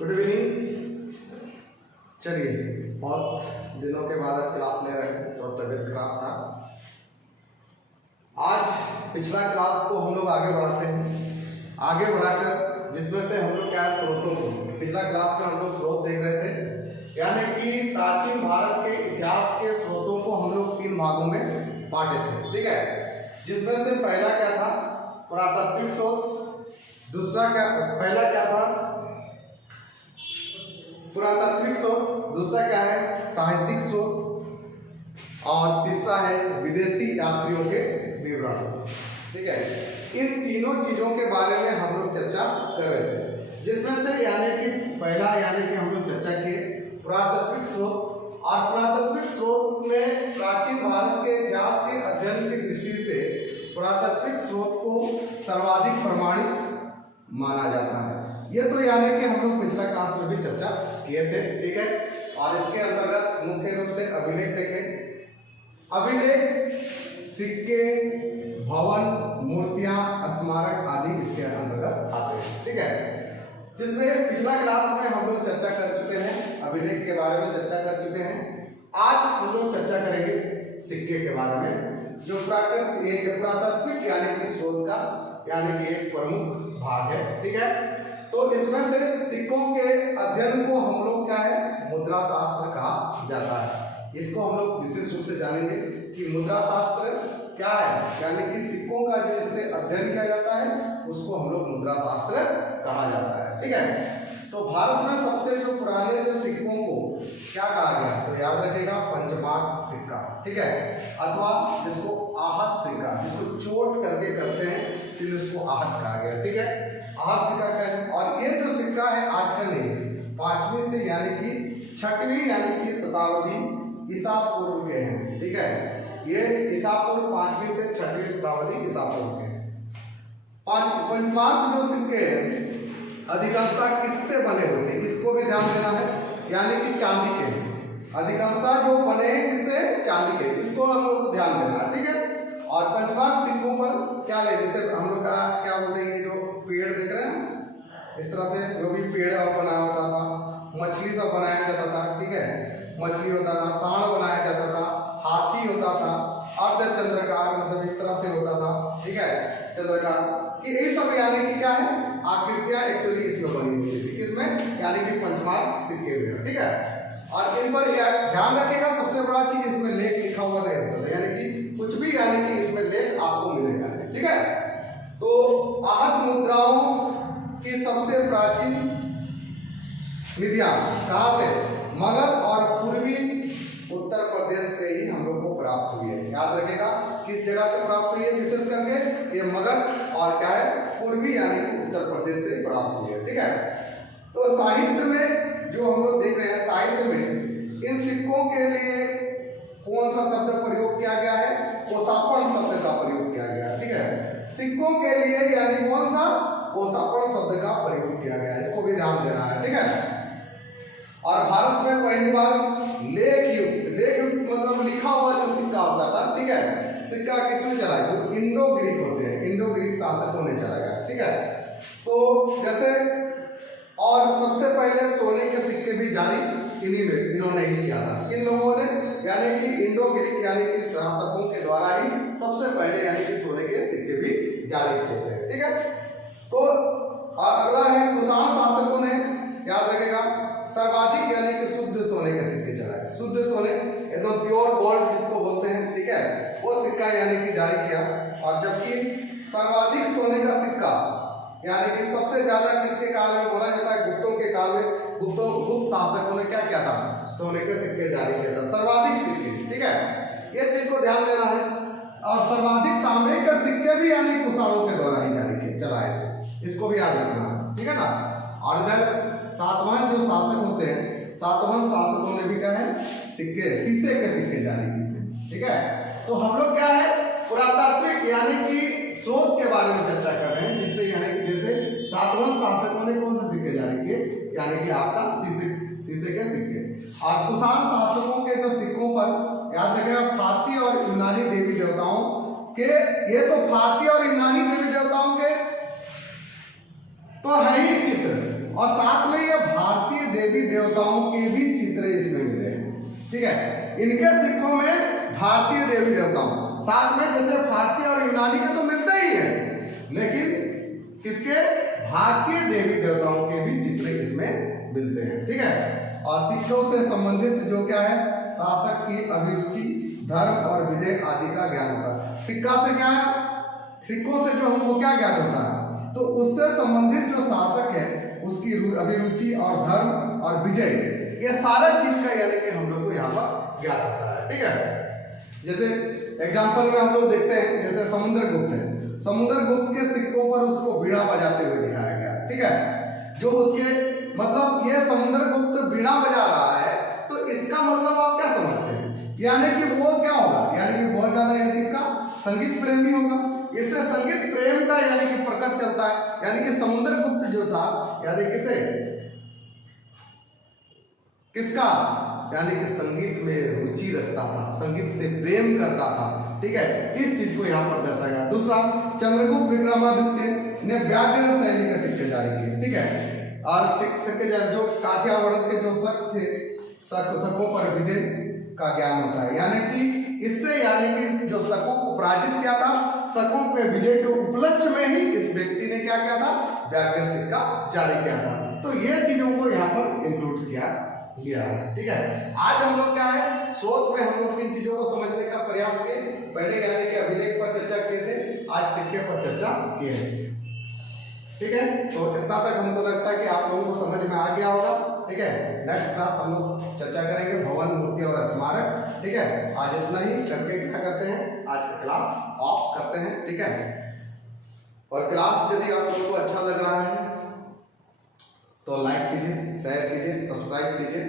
Good evening. चलिए, बहुत दिनों के बाद क्लास ले रहे हैं, थोड़ा तबीयत खराब था। आज पिछला क्लास को हम लोग आगे बढ़ाते हैं। आगे बढ़ाकर जिसमें से हम लोग क्या है, स्रोतों को, पिछला क्लास में हम लोग स्रोत देख रहे थे, यानी कि प्राचीन भारत के इतिहास के स्रोतों को हम लोग 3 भागों में बांटे थे। ठीक है, जिसमें से पहला क्या था, पुरातात्विक स्रोत। दूसरा क्या, पहला क्या था, पुरातात्विक स्रोत। दूसरा क्या है, साहित्यिक स्रोत। और तीसरा है विदेशी यात्रियों के विवरण। ठीक है, इन तीनों चीजों के बारे में हम लोग चर्चा कर रहे थे, जिसमें से यानी कि पहला यानी कि हम लोग चर्चा किए पुरातात्विक स्रोत। और पुरातात्विक स्रोत में प्राचीन भारत के इतिहास के अध्ययन की दृष्टि से पुरातात्विक स्रोत को सर्वाधिक प्रमाणिक माना जाता है। ये तो यानी कि हम लोग पिछला क्लास में भी चर्चा किए थे। ठीक है, और इसके अंतर्गत मुख्य रूप से अभिलेख देखें। अभिलेख सिक्के, भवन, मूर्तियां, स्मारक आदि इसके अंतर्गत आते हैं। ठीक है, जिससे पिछला क्लास में हम लोग चर्चा कर चुके हैं, अभिलेख के बारे में चर्चा कर चुके हैं। आज हम लोग चर्चा करेंगे सिक्के के बारे में, जो पुरातात्विक यानी कि स्रोत का यानी कि एक प्रमुख भाग है। ठीक है, तो इसमें से सिक्कों के अध्ययन को हम लोग क्या है, मुद्रा शास्त्र कहा जाता है। इसको हम लोग विशेष रूप से जानेंगे कि मुद्रा शास्त्र क्या है, यानी कि सिक्कों का जो इससे अध्ययन किया जाता है उसको हम लोग मुद्रा शास्त्र कहा जाता है। ठीक है, तो भारत में सबसे जो पुराने जो सिक्कों को क्या कहा गया, तो याद रखिएगा पंचमार्क सिक्का। ठीक है, अथवा जिसको आहत सिक्का, जिसको चोट करके करते हैं इसलिए उसको आहत कहा गया। ठीक है, आहत सिक्का क्या है, और ये जो सिक्का है आज का नहीं, 5वीं से यानी कि 6वीं यानी कि शताब्दी ईसा पूर्व के हैं। ठीक है, ये ईसा पूर्व 5वीं से 6वीं शताब्दी ईसा पूर्व के। पंचमार्क जो सिक्के अधिकांशता किससे बने होते हैं, इसको भी ध्यान देना है, यानी कि चांदी के। अधिकांशता जो बने हैं किससे, चांदी के, इसको हम लोग को ध्यान देना है। ठीक है, और पंचमार्क सिक्कों पर क्या ले, जैसे हम लोग का क्या बोलते हैं, ये जो पेड़ देख रहे हैं इस तरह से जो भी पेड़ बना होता था, मछली सब बनाया जाता था। ठीक है, मछली होता था, सांड बनाया जाता था, हाथी होता था, अर्धचंद्राकार मतलब इस तरह से होता था। ठीक है, चंद्रकार कि ये सब यानी कि क्या है, आकृतियां एक्चुअली इसमें बनी होती थी, किसमें, यानी कि पंचमार्क सिक्के में। ठीक है, और इन पर ध्यान रखिएगा, सबसे बड़ा चीज इसमें लेख लिखा हुआ नहीं होता था, यानी कि कुछ भी यानी कि इसमें लेख आपको मिलेगा। ठीक है, तो आहत मुद्राओं की सबसे प्राचीन निधियां कहां से, मगध और पूर्वी उत्तर प्रदेश से ही हम लोग को प्राप्त हुई है। याद रखिएगा किस जगह से प्राप्त हुई है, विशेष करके ये मगध और क्या है, पूर्वी यानी कि उत्तर प्रदेश से प्राप्त हुई है। ठीक है, तो साहित्य में जो हम लोग देख रहे हैं, साहित्य में इन सिक्कों के लिए कौन सा शब्द प्रयोग किया गया है, कोसापण शब्द का प्रयोग किया गया है। ठीक है, सिक्कों के लिए यानी कौन सा, कोसापण शब्द का प्रयोग किया गया है, इसको भी ध्यान देना है। ठीक है, और भारत में पहली बार लेख युक्त मतलब लिखा हुआ जो सिक्का होता था। ठीक है, सिक्का किसने चलाया, जो इंडो ग्रीक होते हैं, इंडो ग्रीक शासकों ने चलाया। ठीक है, तो जैसे और सबसे पहले सोने के सिक्के भी जारी इन्होंने ही किया था। किन लोगों ने, यानी कि इंडो ग्रीक यानी कि शासकों के द्वारा ही सबसे पहले यानी कि सोने के सिक्के भी जारी किए थे। ठीक है, तो अगला है कुषाण शासकों ने, याद रखेगा, सर्वाधिक यानी कि शुद्ध सोने के सिक्के चलाए। शुद्ध सोने एकदम प्योर गोल्ड जिसको बोलते हैं। ठीक है, वो सिक्का यानी कि जारी किया। और जबकि सर्वाधिक सोने का सिक्का यानी कि सबसे ज्यादा किसके काल में बोला जाता है, गुप्तों के काल में। गुप्त शासकों ने क्या किया था, सोने के सिक्के जारी किया था, सर्वाधिक सिक्के। ठीक है, ये चीज को ध्यान देना है। और सर्वाधिक तांबे के सिक्के भी यानी कुषाणों के द्वारा ही जारी किए चलाए थे, इसको भी याद रखना है। ठीक है ना, और इधर सातवाहन जो शासक होते हैं, सातवाहन शासकों ने भी क्या है, सिक्के, शीशे के सिक्के जारी किए थे। ठीक है, तो हम लोग क्या है, पुरातात्विक यानी कि स्रोत के बारे में चर्चा कर रहे हैं, जिससे यानी कि जैसे सातवाहन शासकों ने कौन से सिक्के जारी किए, यानी कि आपका शीशे के सिक्के। और कुषाण शासकों के जो सिक्कों पर याद रखिएगा फारसी और यूनानी देवी देवताओं के, ये तो फारसी और यूनानी देवी देवताओं के तो है ही चित्र, और साथ में ये भारत देवी देवताओं के भी चित्र इसमें मिले हैं। ठीक है, इनके सिक्कों में भारतीय देवी देवताओं, साथ में जैसे फारसी और यूनानी के तो मिलते ही है, लेकिन किसके, भारतीय देवी देवताओं के भी चित्र इसमें मिलते हैं। ठीक है, और सिक्कों से संबंधित जो क्या है, शासक की अभिरुचि, धर्म और विजय आदि का ज्ञान होता है। सिक्का से क्या है, सिक्कों से जो हमको क्या ज्ञात होता है, तो उससे संबंधित जो शासक है उसकी अभिरुचि और धर्म और विजय, ये सारा चीज का यानी कि हम लोग को यहाँ पर ज्ञात होता है। ठीक है, जैसे एग्जाम्पल में हम लोग देखते हैं, जैसे समुद्रगुप्त है, समुद्रगुप्त के सिक्कों पर उसको बीड़ा बजाते हुए दिखाया गया। ठीक है, जो उसके मतलब ये समुद्रगुप्त बीड़ा बजा रहा है, तो इसका मतलब आप क्या समझते हैं, यानी कि वो क्या होगा, यानी कि बहुत ज्यादा यानी कि इसका संगीत प्रेमी होगा। इससे संगीत प्रेम का यानी कि प्रकट चलता है, यानी कि समुद्रगुप्त जो था, यानी किसे, किसका, यानी कि संगीत में रुचि रखता था, संगीत से प्रेम करता था। ठीक है, इस चीज को यहाँ पर दर्शाया गया। दूसरा, चंद्रगुप्त विक्रमादित्य ने व्याघ्र शैली के सिक्के जारी किए। ठीक है, और सिक्के जारी जो काठियावाड़ के जो शक थे, शकों पर विजय का ज्ञान होता है, यानी कि इससे यानी कि जो शकों को पराजित किया था, शकों पे विजय के उपलक्ष्य में ही इस व्यक्ति ने क्या किया था, व्याघ्र सिक्का जारी किया था। तो ये चीजों को यहाँ पर इंक्लूड किया गया है। ठीक है, आज हम लोग क्या है, शोध में हम लोग इन चीजों को समझने का प्रयास किए। पहले यानी कि अभिलेख पर चर्चा किए थे, आज सिक्के पर चर्चा किए हैं। ठीक है, तो इतना तक हमको लगता है कि आप लोगों को समझ में आ गया होगा। ठीक है, नेक्स्ट क्लास हम लोग चर्चा करेंगे भवन, मूर्ति और स्मारक। ठीक है, आज इतना ही करके क्या करते हैं, आज का क्लास ऑफ करते हैं। ठीक है, और क्लास यदि आप लोगों को अच्छा लग रहा है तो लाइक कीजिए, शेयर कीजिए, सब्सक्राइब कीजिए।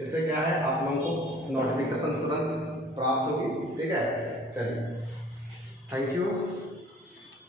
इससे क्या है, आप लोगों को नोटिफिकेशन तुरंत प्राप्त होगी। ठीक है, चलिए, थैंक यू।